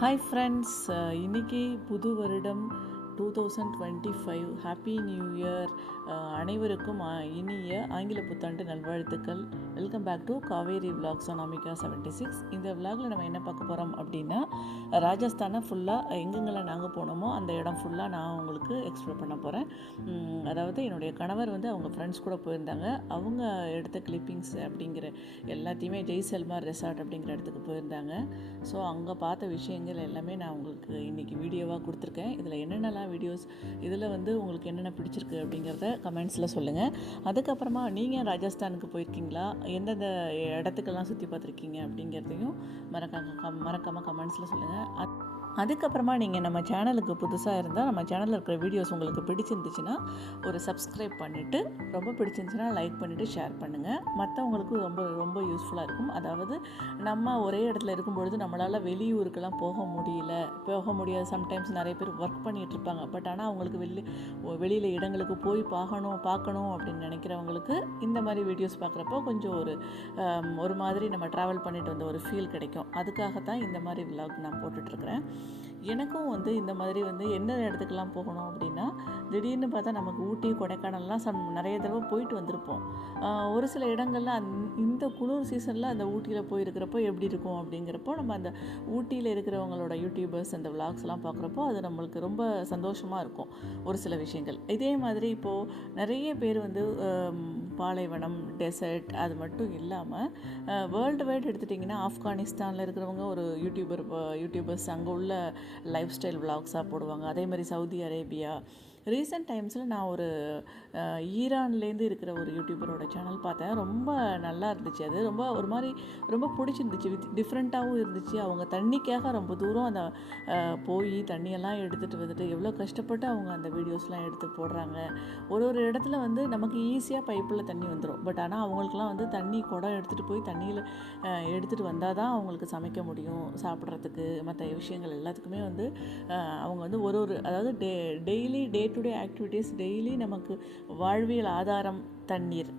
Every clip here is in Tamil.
ஹாய் ஃப்ரெண்ட்ஸ், இன்றைக்கி புது வருடம் 2025 ஹாப்பி நியூ இயர். அனைவருக்கும் இனிய ஆங்கில புத்தாண்டு நல்வாழ்த்துக்கள். Welcome back to Kaveri vlogs on அமிகா 76. இந்த விலாகில் நம்ம என்ன பார்க்க போகிறோம் அப்படின்னா, ராஜஸ்தானை ஃபுல்லாக எங்கெங்கெல்லாம் நாங்கள் போனோமோ அந்த இடம் ஃபுல்லாக நான் உங்களுக்கு எக்ஸ்ப்ளோர் பண்ண போகிறேன். அதாவது என்னுடைய கணவர் அவங்க ஃப்ரெண்ட்ஸ் கூட போயிருந்தாங்க. அவங்க எடுத்த கிளிப்பிங்ஸ் அப்படிங்கிற எல்லாத்தையுமே ஜெய்சல்மார் ரெசார்ட் அப்படிங்கிற இடத்துக்கு போயிருந்தாங்க. ஸோ அங்கே பார்த்த விஷயங்கள் எல்லாமே நான் உங்களுக்கு இன்றைக்கி வீடியோவாக கொடுத்துருக்கேன். இதில் என்னென்னலாம் வீடியோஸ், இதில் உங்களுக்கு என்னென்ன பிடிச்சிருக்கு அப்படிங்கிறத கமெண்ட்ஸில் சொல்லுங்கள். அதுக்கப்புறமா நீங்கள் ராஜஸ்தானுக்கு போயிருக்கீங்களா, எந்தெந்த இடத்துக்கெல்லாம் சுற்றி பார்த்துருக்கீங்க அப்படிங்கிறதையும் மறக்காமல் கமெண்ட்ஸில் சொல்லுங்கள். அதுக்கப்புறமா நீங்கள் நம்ம சேனலுக்கு புதுசாக இருந்தால் நம்ம சேனலில் இருக்கிற வீடியோஸ் உங்களுக்கு பிடிச்சிருந்துச்சுன்னா ஒரு சப்ஸ்கிரைப் பண்ணிவிட்டு, ரொம்ப பிடிச்சிருந்துச்சுன்னா லைக் பண்ணிவிட்டு ஷேர் பண்ணுங்கள். மற்றவங்களுக்கு ரொம்ப ரொம்ப யூஸ்ஃபுல்லாக இருக்கும். அதாவது நம்ம ஒரே இடத்துல இருக்கும்பொழுது நம்மளால் வெளியூருக்கெல்லாம் போக முடியாது. சம்டைம்ஸ் நிறைய பேர் ஒர்க் பண்ணிகிட்ருப்பாங்க. பட் ஆனால் அவங்களுக்கு வெளியில் இடங்களுக்கு போய் பார்க்கணும் அப்படின்னு நினைக்கிறவங்களுக்கு இந்த மாதிரி வீடியோஸ் பார்க்குறப்போ கொஞ்சம் ஒரு மாதிரி நம்ம ட்ராவல் பண்ணிட்டு வந்த ஒரு ஃபீல் கிடைக்கும். அதுக்காகத்தான் இந்த மாதிரி விலாக் நான் போட்டுட்ருக்கிறேன். எனக்கும் இந்த மாதிரி எந்த இடத்துக்கெல்லாம் போகணும் அப்படின்னா, திடீர்னு பார்த்தா நமக்கு ஊட்டி, கொடைக்கானல்லாம் நிறைய தடவை போயிட்டு வந்திருப்போம். ஒரு சில இடங்கள்லாம் இந்த குளிர் சீசனில் அந்த ஊட்டியில் போயிருக்கிறப்போ எப்படி இருக்கும் அப்படிங்கிறப்போ, நம்ம அந்த ஊட்டியில் இருக்கிறவங்களோட யூடியூபர்ஸ் அந்த விலாக்ஸ்லாம் பார்க்குறப்போ அது நம்மளுக்கு ரொம்ப சந்தோஷமாக இருக்கும் ஒரு சில விஷயங்கள். இதே மாதிரி இப்போது நிறைய பேர் பாலைவனம், டெசர்ட், அது மட்டும் இல்லாமல் வேர்ல்டு வைட் எடுத்துட்டிங்கன்னா ஆப்கானிஸ்தானில் இருக்கிறவங்க ஒரு யூடியூபர்ஸ் அங்கே உள்ள லைஃப் ஸ்டைல் விலாக்ஸாக போடுவாங்க. அதே மாதிரி சவுதி அரேபியா. ரீசெண்ட் டைம்ஸில் நான் ஒரு ஈரான்லேருந்து இருக்கிற ஒரு யூடியூபரோட சேனல் பார்த்தேன். ரொம்ப நல்லா இருந்துச்சு. அது ஒரு மாதிரி ரொம்ப பிடிச்சிருந்துச்சு. டிஃப்ரெண்ட்டாகவும் இருந்துச்சு. அவங்க தண்ணிக்காக ரொம்ப தூரம் அந்த போய் தண்ணியெல்லாம் எடுத்துகிட்டு வந்துட்டு எவ்வளோ கஷ்டப்பட்டு அவங்க அந்த வீடியோஸ்லாம் எடுத்து போடுறாங்க. ஒரு இடத்துல நமக்கு ஈஸியாக பைப்பில் தண்ணி வந்துடும். பட் ஆனால் அவங்களுக்குலாம் தண்ணி குடம் எடுத்துகிட்டு போய் தண்ணியில் எடுத்துகிட்டு வந்தால் தான் அவங்களுக்கு சமைக்க முடியும், சாப்பிட்றதுக்கு, மற்ற விஷயங்கள் எல்லாத்துக்குமே அவங்க அதாவது day to day activities, daily நமக்கு வாழ்வியல் ஆதாரம் தண்ணீர்,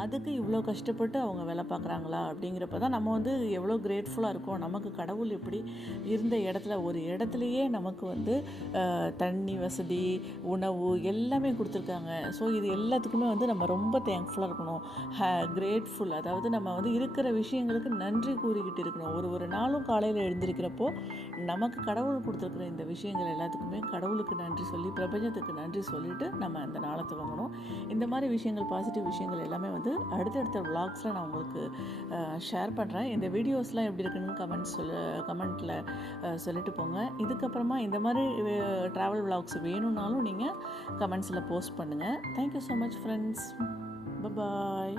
அதுக்கு இவ்வளோ கஷ்டப்பட்டு அவங்க வேலை பார்க்குறாங்களா அப்படிங்கிறப்ப தான் நம்ம எவ்வளோ கிரேட்ஃபுல்லாக இருக்கோம். நமக்கு கடவுள் இப்படி இருந்த இடத்துல ஒரு இடத்துலையே நமக்கு தண்ணி வசதி, உணவு எல்லாமே கொடுத்துருக்காங்க. ஸோ இது எல்லாத்துக்குமே நம்ம ரொம்ப தேங்க்ஃபுல்லாக இருக்கணும், கிரேட்ஃபுல். அதாவது நம்ம இருக்கிற விஷயங்களுக்கு நன்றி கூறிக்கிட்டு இருக்கணும். ஒரு நாளும் காலையில் எழுந்திருக்கிறப்போ நமக்கு கடவுள் கொடுத்துருக்குற இந்த விஷயங்கள் எல்லாத்துக்குமே கடவுளுக்கு நன்றி சொல்லி, பிரபஞ்சத்துக்கு நன்றி சொல்லிவிட்டு நம்ம அந்த நாளை துவங்கணும். இந்த மாதிரி விஷயங்கள், பாசிட்டிவ் விஷயங்கள் எல்லாமே அடுத்தடுத்த விலாக்ஸில் நான் உங்களுக்கு ஷேர் பண்ணுறேன். இந்த வீடியோஸ்லாம் எப்படி இருக்குன்னு கமெண்ட்டில் சொல்லிட்டு போங்க. இதுக்கப்புறமா இந்த மாதிரி ட்ராவல் விலாக்ஸ் வேணும்னாலும் நீங்கள் கமெண்ட்ஸில் போஸ்ட் பண்ணுங்கள். Thank you so much friends. பாய்.